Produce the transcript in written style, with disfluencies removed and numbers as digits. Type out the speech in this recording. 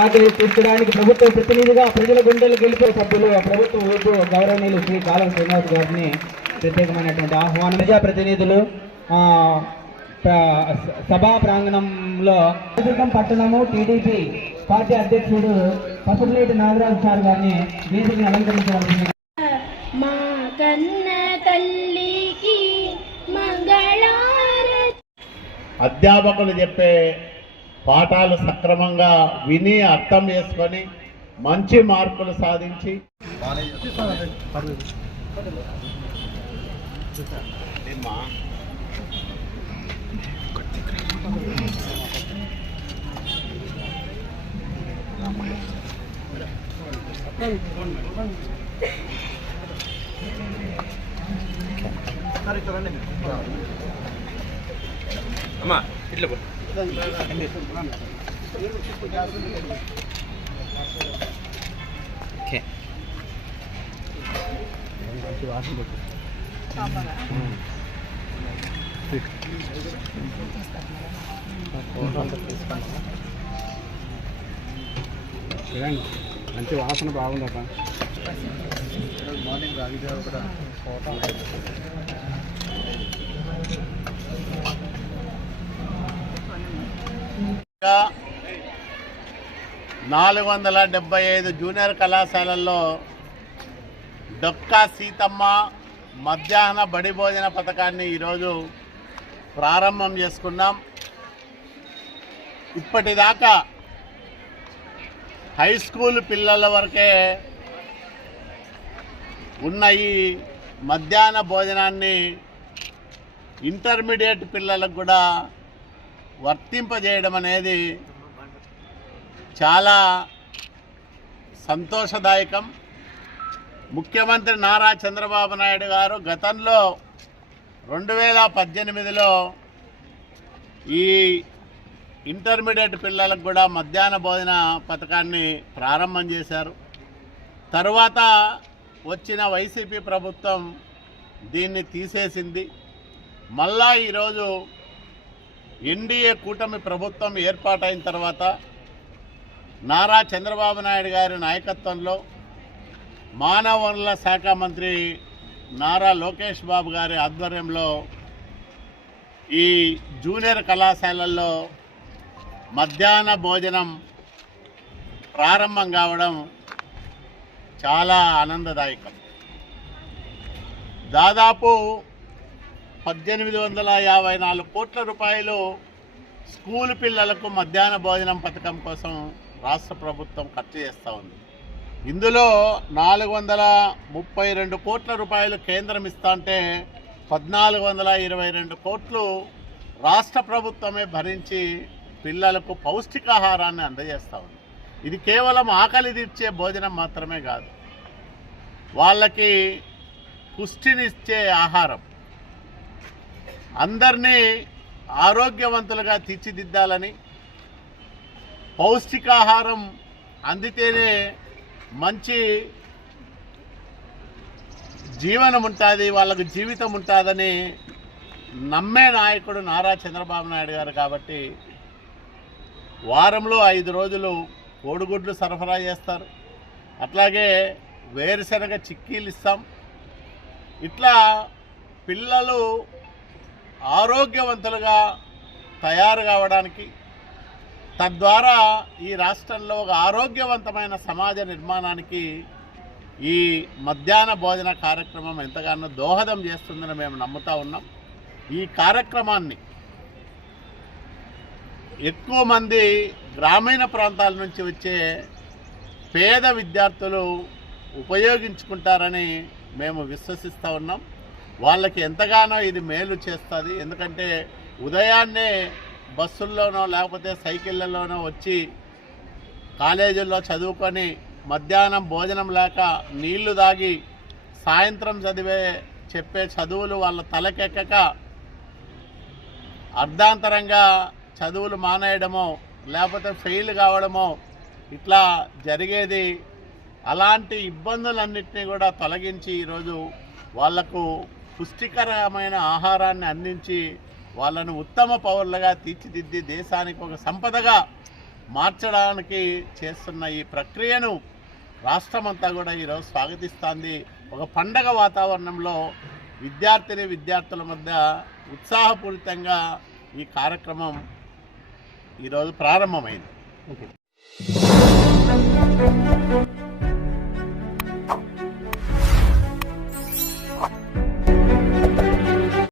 ఆకలి తీర్చడానికి ప్రభుత్వ ప్రతినిధిగా ప్రజల గుండెలు గెలిపే సభ్యులు ప్రభుత్వ వైపు గౌరవనీయులు శ్రీ కాలం శ్రీనివాస్ గారిని ప్రత్యేకమైనటువంటి ఆహ్వానం. ప్రజాప్రతినిధులు సభా ప్రాంగణంలో పట్టణము టీడీపీ పార్టీ అధ్యక్షుడు పసుపులేటి నాగరాజు సార్ గారిని వేదికని అలంకరించవలసింది. మా కన్న తల్లికి మంగళారతి. అధ్యాపకులు చెప్పే పాఠాలు సక్రమంగా విని అర్థం చేసుకొని మంచి మార్కులు సాధించి అమ్మా ఇట్లా చూడండి మంచి వాసన బాగుందట. మార్నింగ్ రాగిదేవ కూడా 475 జూనియర్ కళాశాలల్లో డొక్కా సీతమ్మ మధ్యాహ్న బడి భోజన పథకాన్ని ఈరోజు ప్రారంభం చేసుకున్నాం. ఇప్పటిదాకా హై స్కూల్ పిల్లల వరకే ఉన్న ఈ మధ్యాహ్న భోజనాన్ని ఇంటర్మీడియట్ పిల్లలకు కూడా వర్తింపజేయడం అనేది చాలా సంతోషదాయకం. ముఖ్యమంత్రి నారా చంద్రబాబు నాయుడు గారు గతంలో 2018లో ఈ ఇంటర్మీడియట్ పిల్లలకు కూడా మధ్యాహ్న భోజన పథకాన్ని ప్రారంభం చేశారు. తరువాత వచ్చిన వైసీపీ ప్రభుత్వం దీన్ని తీసేసింది. మళ్ళా ఈరోజు ఎన్డీఏ కూటమి ప్రభుత్వం ఏర్పాటైన తర్వాత నారా చంద్రబాబు నాయుడు గారి నాయకత్వంలో మానవ వనరుల శాఖ మంత్రి నారా లోకేష్ బాబు గారి ఆధ్వర్యంలో ఈ జూనియర్ కళాశాలల్లో మధ్యాహ్న భోజనం ప్రారంభం కావడం చాలా ఆనందదాయకం. దాదాపు 1854 కోట్ల రూపాయలు స్కూల్ పిల్లలకు మధ్యాహ్న భోజనం పథకం కోసం రాష్ట్ర ప్రభుత్వం ఖర్చు చేస్తూ ఉంది. ఇందులో 432 కోట్ల రూపాయలు కేంద్రం ఇస్తా అంటే 1422 కోట్లు రాష్ట్ర ప్రభుత్వమే భరించి పిల్లలకు పౌష్టికాహారాన్ని అందజేస్తూ ఉంది. ఇది కేవలం ఆకలి తీర్చే భోజనం మాత్రమే కాదు, వాళ్ళకి పుష్టినిచ్చే ఆహారం. అందరినీ ఆరోగ్యవంతులుగా తీర్చిదిద్దాలని, పౌష్టికాహారం అందితేనే మంచి జీవనం ఉంటుంది, వాళ్ళకు జీవితం ఉంటుందని నమ్మే నాయకుడు నారా చంద్రబాబు నాయుడు గారు. కాబట్టి వారంలో 5 రోజులు కోడిగుడ్లు సరఫరా చేస్తారు, అట్లాగే వేరుశనగ చిక్కీలు ఇస్తాం. ఇట్లా పిల్లలు ఆరోగ్యవంతులుగా తయారు కావడానికి, తద్వారా ఈ రాష్ట్రంలో ఒక ఆరోగ్యవంతమైన సమాజ నిర్మాణానికి ఈ మధ్యాహ్న భోజన కార్యక్రమం ఎంతగానో దోహదం చేస్తుందని మేము నమ్ముతూ ఉన్నాం. ఈ కార్యక్రమాన్ని ఎక్కువ మంది గ్రామీణ ప్రాంతాల నుంచి వచ్చే పేద విద్యార్థులు ఉపయోగించుకుంటారని మేము విశ్వసిస్తూ ఉన్నాం. వాళ్ళకి ఎంతగానో ఇది మేలు చేస్తుంది. ఎందుకంటే ఉదయాన్నే బస్సుల్లోనో లేకపోతే సైకిళ్ళలోనో వచ్చి కాలేజీల్లో చదువుకొని మధ్యాహ్నం భోజనం లేక నీళ్లు తాగి సాయంత్రం చెప్పే చదువులు వాళ్ళ తలకెక్కక అర్ధాంతరంగా చదువులు మానేయడమో లేకపోతే ఫెయిల్ కావడమో ఇట్లా జరిగేది. అలాంటి ఇబ్బందులన్నింటినీ కూడా తొలగించి ఈరోజు వాళ్లకు పుష్టికరమైన ఆహారాన్ని అందించి వాళ్ళను ఉత్తమ పౌరులుగా తీర్చిదిద్ది దేశానికి ఒక సంపదగా మార్చడానికి చేస్తున్న ఈ ప్రక్రియను రాష్ట్రమంతా కూడా ఈరోజు స్వాగతిస్తుంది. ఒక పండగ వాతావరణంలో విద్యార్థుల మధ్య ఉత్సాహపూరితంగా ఈ కార్యక్రమం ఈరోజు ప్రారంభమైంది.